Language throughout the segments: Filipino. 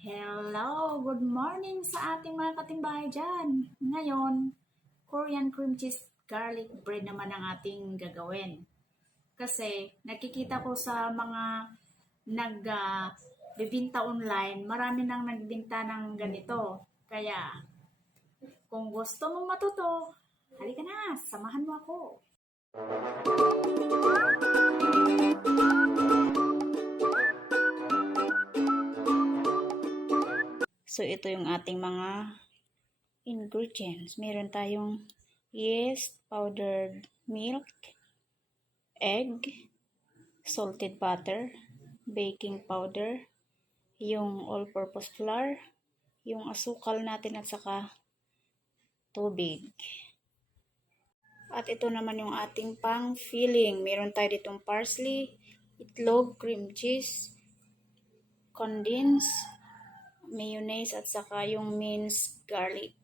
Hello! Good morning sa ating mga katimbahay dyan. Ngayon, Korean cream cheese garlic bread naman ang ating gagawin. Kasi nakikita ko sa mga nagbibinta online, marami nang nagbinta ng ganito. Kaya, kung gusto mong matuto, halika na, samahan mo ako. So, ito yung ating mga ingredients. Meron tayong yeast, powdered milk, egg, salted butter, baking powder, yung all-purpose flour, yung asukal natin at saka tubig. At ito naman yung ating pang filling. Meron tayo ditong parsley, itlog, cream cheese, condense, mayonnaise at saka yung minced garlic.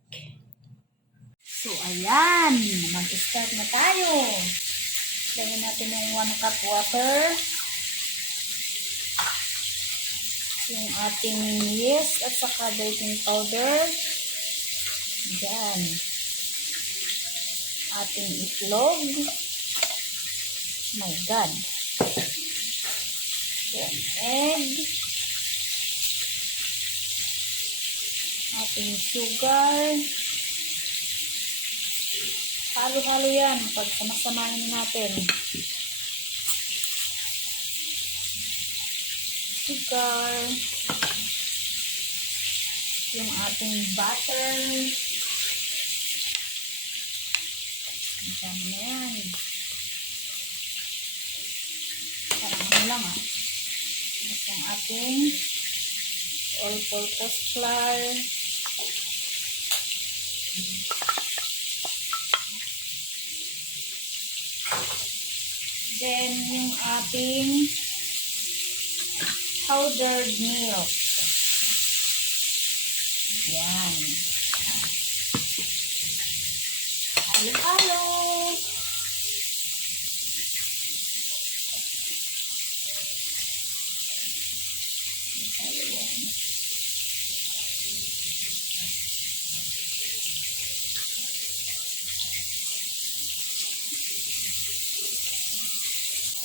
So ayan, mag-start na tayo. Lagyan natin yung 1 cup water, yung ating yeast at saka baking powder. Diyan. Ating itlog. My God. Then egg. Ating sugar. Halo-halo yan pag samasamahin natin. Sugar. Yung ating butter. Isama na yan. Parang ano lang At yung ating all-purpose flour. Then, yung ating powdered milk. Yan. Halo-halo. Halo yan.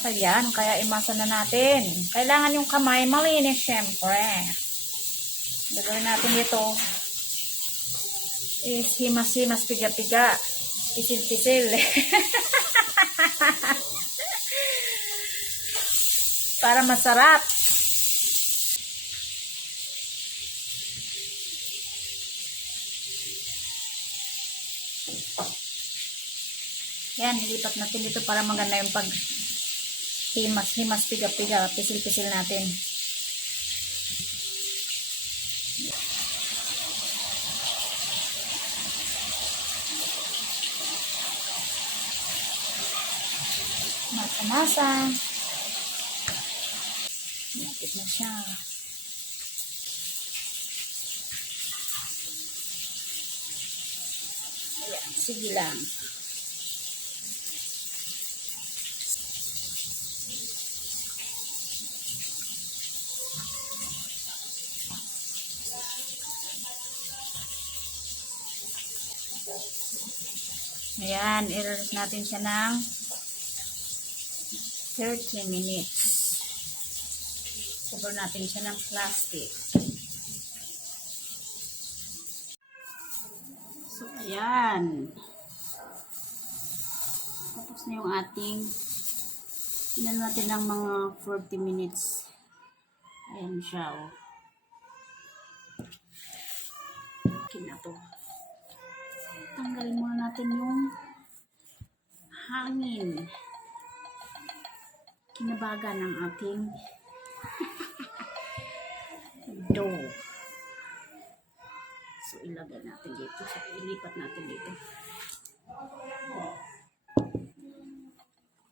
Ayan, kaya imasa na natin. Kailangan yung kamay malinis, syempre. Gagawin natin dito is himas-himas, piga-piga, pisil-pisil. Para masarap. Yan, nilipat natin dito para maganda yung pag himas-himas, piga-piga, pisil-pisil natin. Masa-masa. Napit na siya. Ayan, sige lang. Ayan, i-release natin siya ng 30 minutes. Cover natin siya ng plastic. So, ayan. Tapos na yung ating inan natin ng mga 40 minutes. Ayan siya, oh. Okay na to. Tanggalin muna natin yung hangin. Kinabagan ng ating dough. So, ilagay natin dito. So, ilipat natin dito.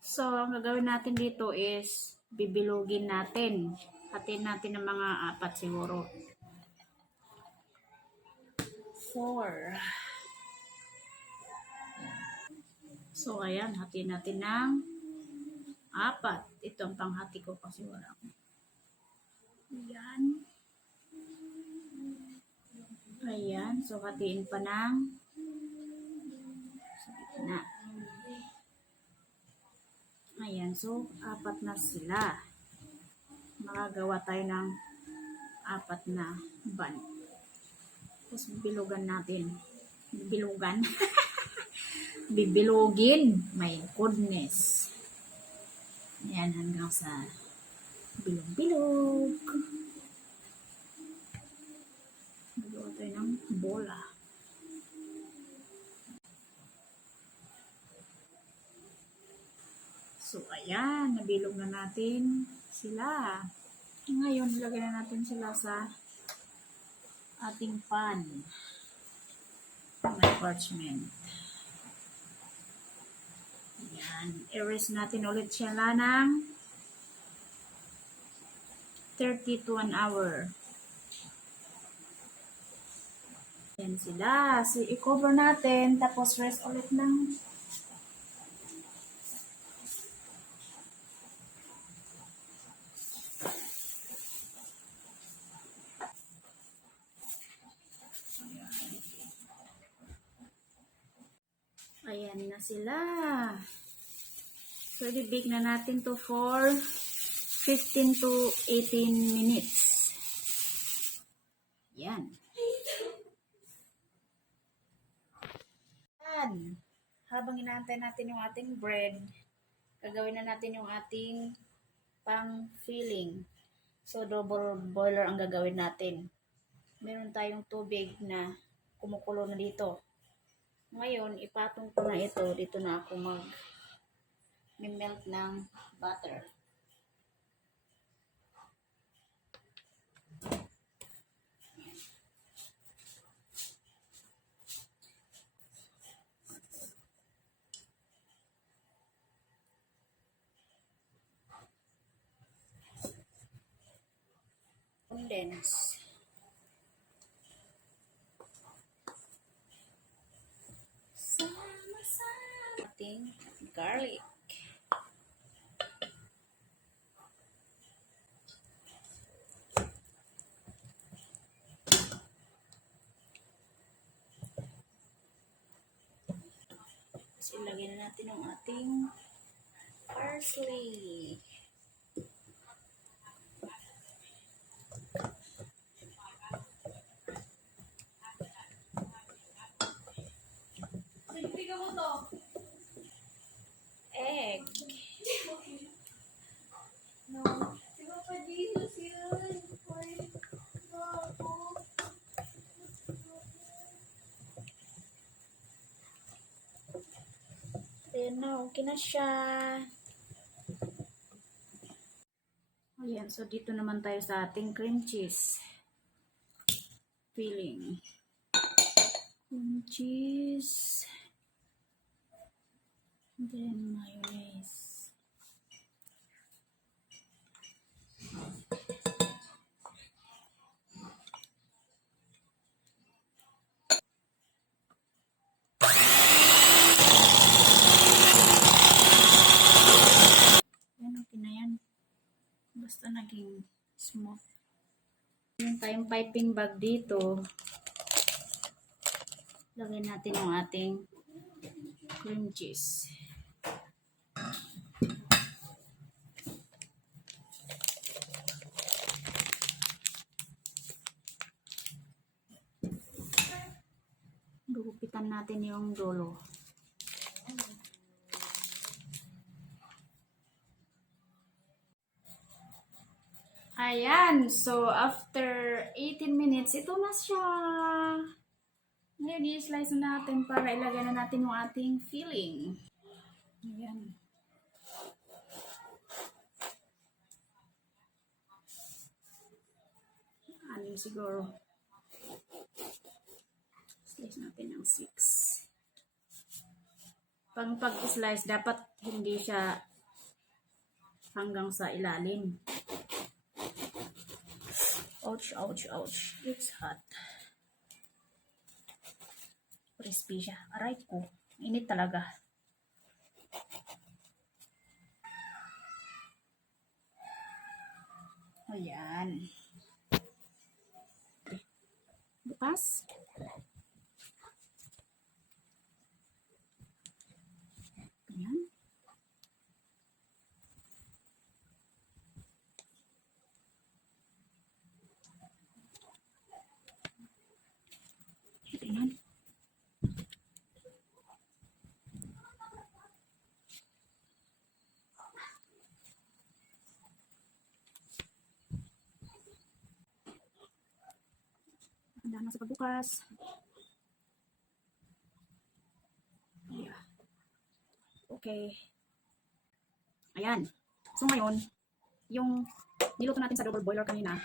So, ang gagawin natin dito is bibilugin natin. Hatiin natin ng mga 4 siguro. 4. So, ayan. Hatiin natin ng 4. Ito ang panghati ko kasi wala. Ayan. So, hatiin pa ng sa gitna. Ayan. So, 4 na sila. Makagawa tayo ng 4 na bun. Tapos, bilugan natin. Bilugan. Bibilugin. My goodness. Ayan, hanggang sa bilog-bilog. Magawa tayo ng bola. So, ayan. Nabilog na natin sila. Ngayon, ilagay na natin sila sa ating pan. May parchment. Ayan. I-rest natin ulit siya ng 30 to 1 hour. Ayan sila. So, i-cover natin. Tapos, rest ulit ng ayan na sila. So, i-bake na natin to for 15 to 18 minutes. Yan. Yan. Habang inaantay natin yung ating bread, gagawin na natin yung ating pang-filling. So, double boiler ang gagawin natin. Meron tayong tubig na kumukulo na dito. Ngayon, ipatong ko na ito. Dito na ako mag-melt ng butter. Condense. Ating garlic. Tapos ilagay na natin yung ating parsley. Egg. Ayan na, okay na siya. Ayan, so dito naman tayo sa ating cream cheese filling. Cream cheese. Then mayonnaise. Yan, okay na yan. Basta naging smooth. Yung tayong piping bag dito. Lagay natin yung ating cream cheese. Gugupitan natin yung dulo. Ayan. So, after 18 minutes, ito na siya. Ngayon, i-slice na natin para ilagay na natin yung ating filling. Ayan. Anim siguro. Slice natin ng 6. Pag-slice, dapat hindi siya hanggang sa ilalim. Ouch, ouch, ouch. It's hot. Crispy siya. Aray ko. Init talaga. Ayan. Bukas. Handa na sa pagbukas. Yeah. Okay. Ayan. So ngayon, yung niluto natin sa double boiler kanina,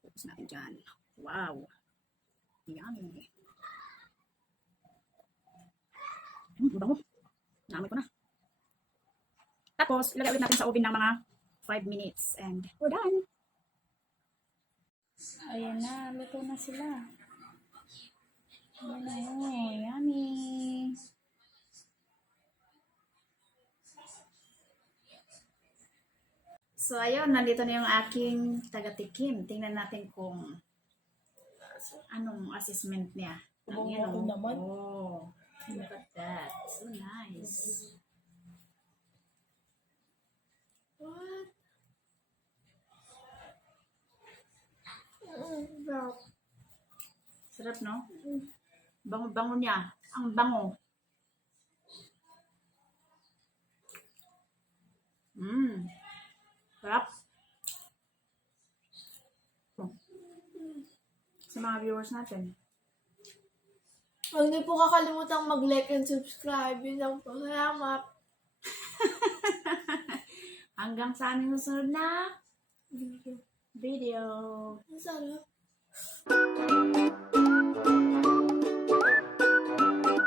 focus natin dyan. Wow. Yummy. Bango. Naamoy ko na. Tapos, ilagay ulit natin sa oven ng mga 5 minutes. And we're done. Ayan na, luto na sila. Ayan na yun. Yummy. So, ayun, nandito na yung aking taga-tikim. Tingnan natin kung anong assessment niya. Ayan, Ako naman. Oh, look at that. So nice. What? Sarap, no? Bango-bango niya. Ang bango. Sarap. Sa mga viewers natin. Huwag niyo po kakalimutang mag-like and subscribe. Yun lang po. Salamat. Hanggang sa aming susunod na video. Ang sarap.